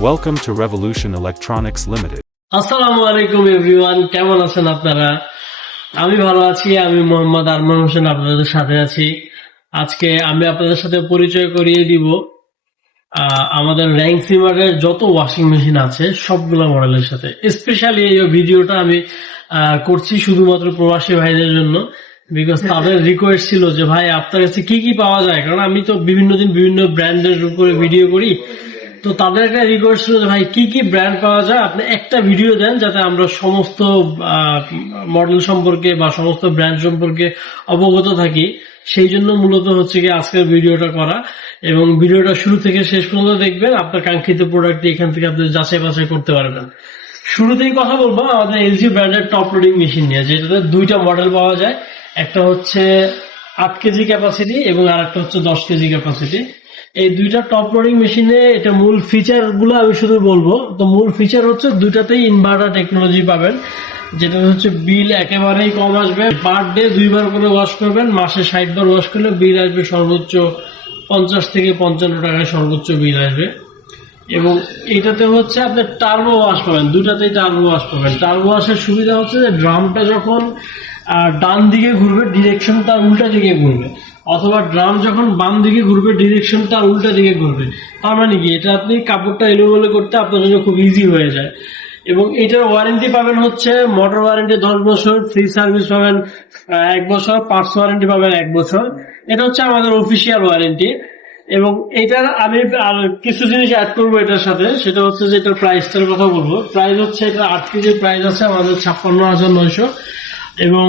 Welcome to Revolution Electronics Limited. আসসালামু আলাইকুম everyone, কেমন আছেন আপনারা? আমি ভালো আছি। আমি মোহাম্মদ আরমান হোসেন আপনাদের সাথে আছি। আজকে আমি আপনাদের সাথে পরিচয় করিয়ে দিব আমাদের র্যাঙ্ক সিমারের যত ওয়াশিং মেশিন আছে সবগুলো মডেলের সাথে। স্পেশালি এই ভিডিওটা আমি করছি শুধুমাত্র প্রবাসী ভাইদের জন্য, বিকজ তাদের রিকোয়েস্ট ছিল যে ভাই আপনার কাছে কি কি পাওয়া যায়, কারণ আমি তো বিভিন্ন দিন বিভিন্ন ব্র্যান্ডের উপরে ভিডিও করি। তো তাদের একটা রিকোয়েস্ট ছিল যে ভাই কি কি ব্র্যান্ড পাওয়া যায় আপনি একটা ভিডিও দেন, যাতে আমরা সমস্ত মডেল সম্পর্কে বা সমস্ত ব্র্যান্ড সম্পর্কে অবগত থাকি। সেই জন্য মূলত হচ্ছে কি আজকের ভিডিওটা করা, এবং ভিডিওটা শুরু থেকে শেষ পর্যন্ত দেখবেন। আপনার কাঙ্ক্ষিত প্রোডাক্টটি এখান থেকে আপনি যাচাই বাছাই করতে পারবেন। শুরুতেই কথা বলবো আমাদের এলজি ব্র্যান্ডের টপ লোডিং মেশিন নিয়ে, যেটাতে দুইটা মডেল পাওয়া যায়। একটা হচ্ছে 8 কেজি ক্যাপাসিটি এবং আর একটা হচ্ছে 10 কেজি ক্যাপাসিটি। এই দুইটা টপ লোডিং মেশিনে এটা মূল ফিচার গুলো আমি শুধু বলবো। তো মূল ফিচার হচ্ছে দুইটাতেই ইনভার্টার টেকনোলজি পাবেন, যেটা হচ্ছে বিল একেবারেই কম আসবে। পার ডে 2 বার করে ওয়াশ করবেন, মাসে 60 বার ওয়াশ করলে বিল আসবে সর্বোচ্চ 50 থেকে 55 টাকায় সর্বোচ্চ বিল আসবে। এবং এটাতে হচ্ছে আপনি টার্বো ওয়াশ পাবেন, দুটাতেই টার্বো ওয়াশ পাবেন। টার্বো ওয়াশের সুবিধা হচ্ছে যে ড্রামটা যখন ডান দিকে ঘুরবে ডিরেকশন তার উল্টা দিকে ঘুরবে, অথবা ড্রাম যখন বাম দিকে ঘুরবে ডিরেকশন তার উল্টা দিকে ঘুরবে। তার মানে কি, এটা আপনি কাপড়টা এলোমেলো করতে আপনার জন্য খুব ইজি হয়ে যায়। এবং এটার ওয়ারেন্টি পাবেন হচ্ছে মোটর ওয়ারেন্টি 10 বছর, ফ্রি সার্ভিস পাবেন 1 বছর, পার্টস ওয়ারেন্টি পাবেন 1 বছর। এটা হচ্ছে আমাদের অফিসিয়াল ওয়ারেন্টি। এবং এটার আমি আর কিছু জিনিস অ্যাড করবো এটার সাথে, সেটা হচ্ছে যে এটার প্রাইসটার কথা বলবো। প্রাইস হচ্ছে এটা 8 কেজির প্রাইস আছে আমাদের 56,900, এবং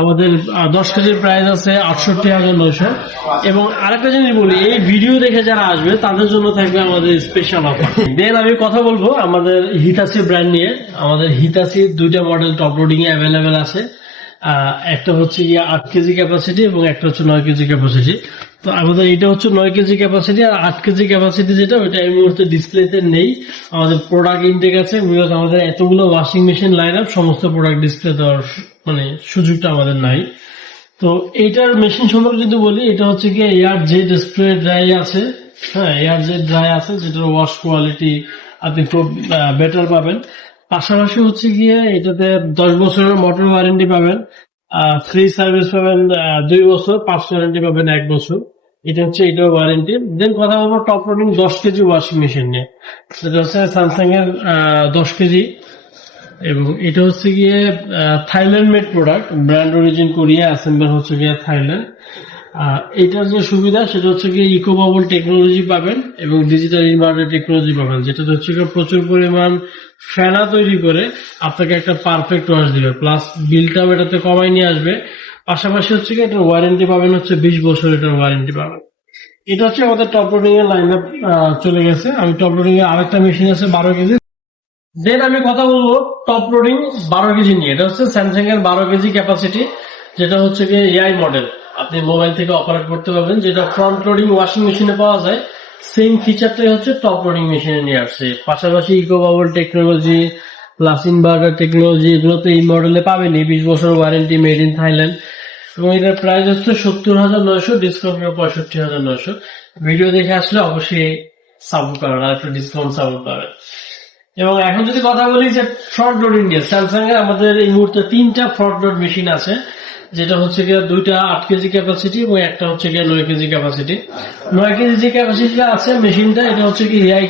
আমাদের 10 কেজির প্রাইস আছে 68,900। এবং আরেকটা জিনিস বলি, এই ভিডিও দেখে যারা আসবে তাদের জন্য থাকবে আমাদের স্পেশাল অফার। দেন আমি কথা বলবো আমাদের হিতাচি ব্র্যান্ড নিয়ে। আমাদের হিতাচির দুইটা মডেল টপ লোডিং এ অ্যাভেলেবেল আছে। একটা হচ্ছে গিয়ে 8 কেজি ক্যাপাসিটি এবং একটা হচ্ছে 9 কেজি ক্যাপাসিটি। তো আমাদের এটা হচ্ছে 9 কেজি ক্যাপাসিটি, আর 8 কেজি ক্যাপাসিটি যেটা ওইটা এই মুহূর্তে ডিসপ্লেতে নেই। আমাদের প্রোডাক্ট ইনটেক আছে, বিকজ আমাদের এতগুলো ওয়াশিং মেশিন লাইন আপ, সমস্ত প্রোডাক্ট ডিসপ্লে দেওয়ার মানে সুযোগটা আমাদের নাই। তো এইটার মেশিন সম্পর্কে যদি বলি, এটা হচ্ছে কি এয়ার জেট স্প্রে ড্রাই আছে। হ্যাঁ, এয়ার জেট ড্রাই আছে, যেটার ওয়াশ কোয়ালিটি আপনি খুব বেটার পাবেন। পাশাপাশি হচ্ছে গিয়ে এটাতে 10 বছরের মোটর ওয়ারেন্টি পাবেন, ফ্রি সার্ভিস পাবেন 2 বছর, পার্টস ওয়ারেন্টি পাবেন 1 বছর। এটা হচ্ছে এটার ওয়ারেন্টি। দেন কথা বলবো top loading 10 KG washing machine নিয়ে। সেটা হচ্ছে স্যামসাং এর 10 কেজি, এবং এটা হচ্ছে গিয়ে Thailand made product, brand origin Korea, assemble হচ্ছে গিয়ে থাইল্যান্ড। এটার যে সুবিধা সেটা হচ্ছে গিয়ে ইকো বাবল টেকনোলজি পাবেন এবং ডিজিটাল ইনভার্টার টেকনোলজি পাবেন, যেটা হচ্ছে গিয়ে প্রচুর পরিমাণ ফেনা তৈরি করে আপনাকে একটা পারফেক্ট ওয়াশ দিবে, প্লাস বিলটাও এটাতে কমাই নিয়ে আসবে। পাশাপাশি হচ্ছে গিয়ে এটার ওয়ারেন্টি পাবেন হচ্ছে 20 বছর এটার ওয়ারেন্টি পাবেন। এটা হচ্ছে আমাদের টপ লোডিং এর লাইন আপ চলে গেছে। আমি টপ লোডিং এর আরেকটা মেশিন আছে 12 কেজি। দেন আমি কথা বলবো টপ লোডিং 12 কেজি নিয়ে। এটা হচ্ছে স্যামসাং এর 12 কেজি ক্যাপাসিটি, যেটা হচ্ছে গিয়ে এআই মডেল, আপনি মোবাইল থেকে অপারেট করতে পারবেন, যেটা ফ্রন্ট লোডিং ওয়াশিং মেশিনে পাওয়া যায়। সেম ফিচারটাই হচ্ছে টপ লোডিং মেশিনে নিয়ে আসছে। পাশাপাশি eco bubble technology plus inverter technology, এগুলো তো এই মডেলে পাবেনি। 20 বছর ওয়ারেন্টি, মেড ইন থাইল্যান্ড। এবং এটার প্রাইস হচ্ছে 70,900, ডিসকাউন্ট 65,900। ভিডিও দেখে আসলে অবশ্যই সাপোর্ট করেন, আর একটু ডিসকাউন্ট সাপোর্ট পাবেন। এবং এখন যদি কথা বলি যে ফ্রন্ট লোডিং নিয়ে, স্যামসাং এর আমাদের এই মুহূর্তে 3টা ফ্রন্ট লোড মেশিন আছে, যেটা হচ্ছে গিয়ে দুইটা 8 কেজি ক্যাপাসিটি এবং একটা হচ্ছে গিয়ে 9 কেজি ক্যাপাসিটি। 9 কেজি যে ক্যাপাসিটিটা আছে মেশিনটা, এটা হচ্ছে কি এআই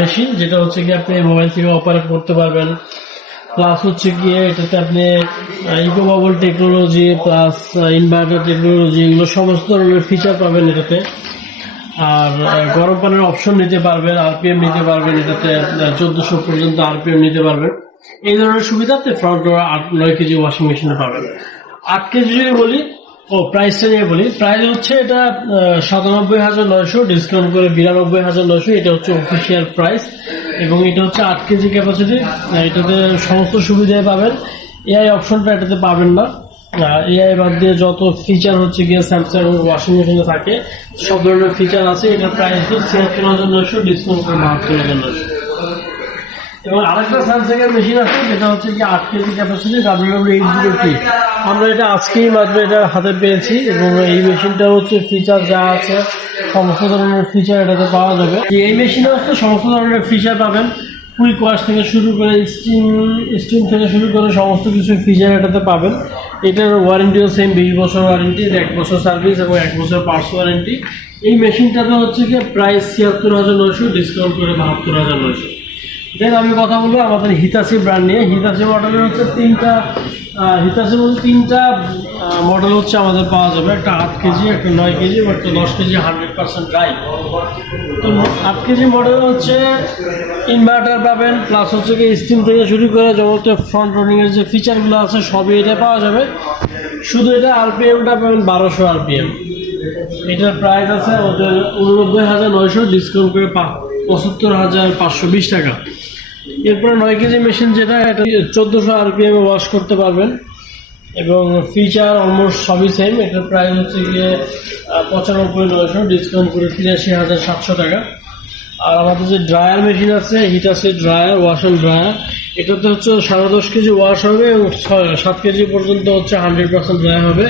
মেশিন, যেটা হচ্ছে কি আপনি মোবাইল থেকে অপারেট করতে পারবেন। প্লাস হচ্ছে গিয়ে এটাতে আপনি eco bubble technology plus inverter technology, এগুলো সমস্ত ধরনের ফিচার পাবেন এটাতে। আর গরম পানির অপশন নিতে পারবেন, আরপিএম নিতে পারবেন, এটাতে 1400 পর্যন্ত আরপিএম নিতে পারবেন। এই ধরনের সুবিধা আপনি ফ্রন্ট লোড 9 কেজি ওয়াশিং মেশিনে পাবেন। 8 কেজি যদি বলি, প্রাইসটা নিয়ে বলি, প্রাইস হচ্ছে এটা 97,900, ডিসকাউন্ট করে 92,900। এটা হচ্ছে অফিসিয়াল প্রাইস, এবং এটা হচ্ছে 8 কেজি ক্যাপাসিটি। এটাতে সমস্ত সুবিধাই পাবেন, এআই অপশনটা এটাতে পাবেন না। এআই বাদ দিয়ে যত ফিচার হচ্ছে গিয়ে স্যামসাং ওয়াশিং মেশিনে থাকে সব ধরনের ফিচার আছে। এটার প্রাইস হচ্ছে 76,900, ডিসকাউন্ট করে 72,900। এবং আরেকটা স্যামসাং এর মেশিন আছে, যেটা হচ্ছে কি 8 কেজি ক্যাপাসিটি, WW803। আমরা এটা আজকেই মাত্র এটা হাতে পেয়েছি, এবং এই মেশিনটা হচ্ছে ফিচার যা আছে সমস্ত ধরনের ফিচার এটাতে পাওয়া যাবে। এই মেশিনে হচ্ছে সমস্ত ধরনের ফিচার পাবেন, কুইক ওয়াশ থেকে শুরু করে স্টিম থেকে শুরু করে সমস্ত কিছু ফিচার এটাতে পাবেন। এটার ওয়ারেন্টিও সেম 20 বছর ওয়ারেন্টি, 1 বছর সার্ভিস এবং 1 বছর পার্টস ওয়ারেন্টি। এই মেশিনটাতে হচ্ছে কি প্রাইস ৭৬,৯০০, ডিসকাউন্ট করে ৭২,৯০০। দেন আমি কথা বলবো আমাদের হিতাসি ব্র্যান্ড নিয়ে। হিতাসি মডেলের হচ্ছে তিনটা মডেল হচ্ছে আমাদের পাওয়া যাবে, একটা 8 কেজি, একটা 9 কেজি এবং একটা 10 কেজি 100% ড্রাই। তো 8 কেজি মডেল হচ্ছে ইনভার্টার পাবেন, প্লাস হচ্ছে কি স্টিম থেকে শুরু করে যাবতীয় ফ্রন্ট রানিংয়ের যে ফিচারগুলো আছে সবই এটা পাওয়া যাবে। শুধু এটা আরপিএমটা পাবেন 1200 আরপিএম। এটার প্রাইস আছে আমাদের 89,900, ডিসকাউন্ট করে 75,520 টাকা। এরপরে 9 কেজি মেশিন যেটা, এটা 1400 আরপিএম ওয়াশ করতে পারবেন এবং ফিচার অলমোস্ট সবই সেম। এটার প্রাইস হচ্ছে গিয়ে 95,900, ডিসকাউন্ট করে 83,700 টাকা। আর আমাদের যে ড্রায়ার মেশিন আছে Hitachi dryer, wash and dryer, এটাতে হচ্ছে 10.5 কেজি ওয়াশ হবে এবং 7 কেজি পর্যন্ত হচ্ছে 100% ড্রাই হবে।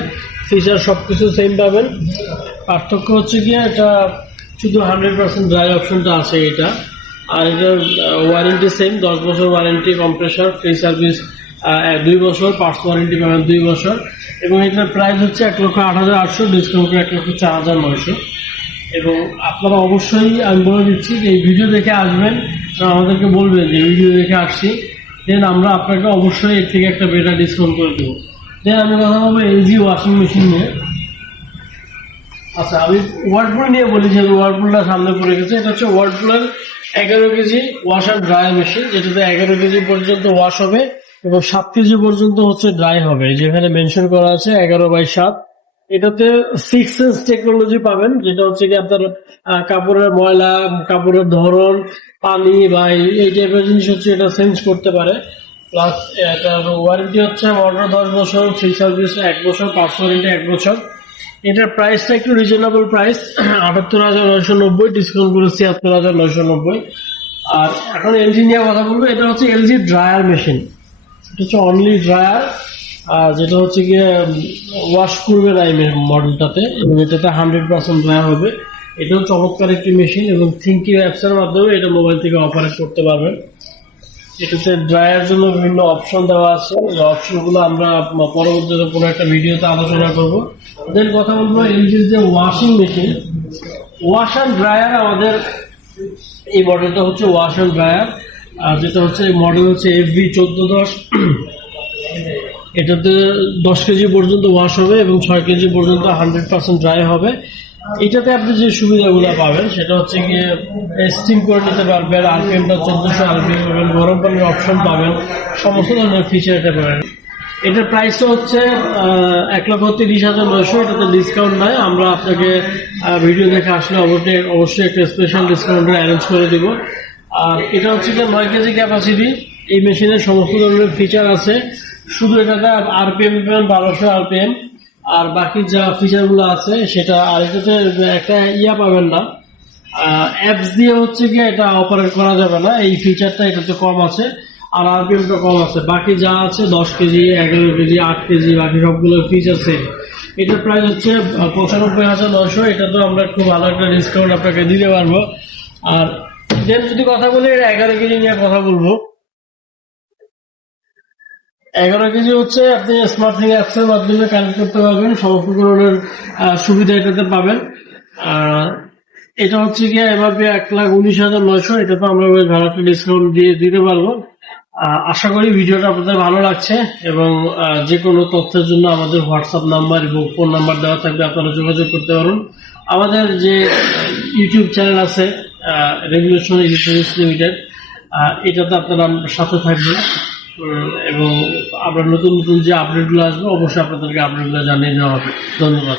ফিচার সব কিছু সেম পাবেন, পার্থক্য হচ্ছে গিয়ে এটা শুধু 100% ড্রাই অপশনটা আছে এটা। আর এটার ওয়ারেন্টি সেম, 10 বছর ওয়ারেন্টি, কম্প্রেসার ফ্রি সার্ভিস 2 বছর, পার্টস ওয়ারেন্টি পাবেন 2 বছর। এবং এটার প্রাইস হচ্ছে 1,08,800, ডিসকাউন্ট করে 1,04,900। এবং আপনারা অবশ্যই, আমি বলে দিচ্ছি যে এই ভিডিও দেখে আসবেন, আমাদেরকে বলবেন যে ভিডিও দেখে আসছি, দেন আমরা আপনাকে অবশ্যই এর থেকে একটা বেটার ডিসকাউন্ট করে দেবো। দেন আমি কথা বলবো এলজি ওয়াশিং মেশিন নিয়ে। আচ্ছা, আমি ওয়ার্লপুল নিয়ে বলি, যে ওয়ার্লপুলটা সামনে পড়ে গেছে। এটা হচ্ছে ওয়ার্লপুলের 11 KG wash and dry machine, যেটাতে 11 কেজি পর্যন্ত ওয়াশ হবে এবং 7 কেজি পর্যন্ত হচ্ছে ড্রাই হবে, যেখানে মেনশন করা আছে 11/7। এটাতে 6 সেন্স টেকনোলজি পাবেন, যেটা হচ্ছে কি আপনার কাপড়ের ময়লা, কাপড়ের ধরন, পানি বা এই টাইপের জিনিস হচ্ছে এটা সেন্স করতে পারে। প্লাস এটার ওয়ারেন্টি হচ্ছে মোটর 10 বছর, ফ্রি সার্ভিস 1 বছর, পার্টস ওয়ারেন্টি 1 বছর। এটার প্রাইসটা একটু রিজনেবল প্রাইস, 78,990, ডিসকাউন্ট করে 76,990। আর এখন এলজি নিয়ে কথা বলবো। এটা হচ্ছে এলজি ড্রায়ার মেশিন, এটা হচ্ছে অনলি ড্রায়ার, যেটা হচ্ছে গিয়ে ওয়াশ করবে না এই মডেলটাতে, এবং এটাতে 100% ড্রায়ার হবে। এটাও চমৎকার একটি মেশিন এবং থিঙ্কি অ্যাপসের মাধ্যমে এটা মোবাইল থেকে অপারেট করতে পারবেন। এটাতে ড্রায়ার জন্য বিভিন্ন অপশন দেওয়া আছে, এই অপশনগুলো আমরা পরবর্তীতে কোনো একটা ভিডিওতে আলোচনা করব। দেন কথা বলবো এলজির যে washing machine, wash and dryer. আমাদের এই মডেলটা হচ্ছে ওয়াশ অ্যান্ড ড্রায়ার, যেটা হচ্ছে মডেল হচ্ছে FB1410। এটাতে 10 কেজি পর্যন্ত ওয়াশ হবে এবং 6 কেজি পর্যন্ত 100% ড্রাই হবে। এটাতে আপনি যে সুবিধাগুলো পাবেন সেটা হচ্ছে গিয়ে স্টিম করে নিতে পারবেন, আরপিএমটা 1400 আরপিএম পাবেন, গরম পানির অপশন পাবেন, সমস্ত ধরনের ফিচার এটা পাবেন। এটার প্রাইসটা হচ্ছে 1,30,900। এটাতে ডিসকাউন্ট নয়, আমরা আপনাকে ভিডিও দেখে আসলে অবশ্যই একটা স্পেশাল ডিসকাউন্ট অ্যারেঞ্জ করে দিব। আর এটা হচ্ছে যে 9 কেজি ক্যাপাসিটি। এই মেশিনের সমস্ত ধরনের ফিচার আছে, শুধু এটাতে আরপিএম পাবেন 1200 আরপিএম, আর বাকি যা ফিচারগুলো আছে সেটা। আর এটাতে একটা পাবেন না, অ্যাপস দিয়ে হচ্ছে কি এটা অপারেট করা যাবে না, এই ফিচারটা এটাতে কম আছে আর আরপিএমটা কম আছে। বাকি যা আছে 10 কেজি, 11 কেজি, 8 কেজি, বাকি সবগুলো ফিচার সেম। এটার প্রাইস হচ্ছে 95,900। এটা তো আমরা খুব ভালো একটা ডিসকাউন্ট আপনাকে দিতে পারবো। আর দেন যদি কথা বলি 11 কেজি নিয়ে কথা বলবো। 11 কেজি হচ্ছে আপনি স্মার্ট থিং অ্যাপসের মাধ্যমে কানেক্ট করতে পারবেন, সমস্ত ধরনের সুবিধা এটাতে পাবেন। এটা হচ্ছে গিয়ে এভাবে 1,19,900। এটা তো আমরা ভালো একটা ডিসকাউন্ট দিয়ে দিতে পারবো। আশা করি ভিডিওটা আপনাদের ভালো লাগছে এবং যে কোনো তথ্যের জন্য আমাদের হোয়াটসঅ্যাপ নাম্বার এবং ফোন নাম্বার দেওয়া থাকবে, আপনারা যোগাযোগ করতে পারুন। আমাদের যে ইউটিউব চ্যানেল আছে রেভলিউশন ইলেকট্রনিক্স লিমিটেড, এটাতে আপনারা সাথে থাকবেন এবং আমরা নতুন নতুন যে আপডেটগুলো আসবে অবশ্যই আপনাদেরকে আপডেটগুলো জানিয়ে দেওয়া হবে। ধন্যবাদ।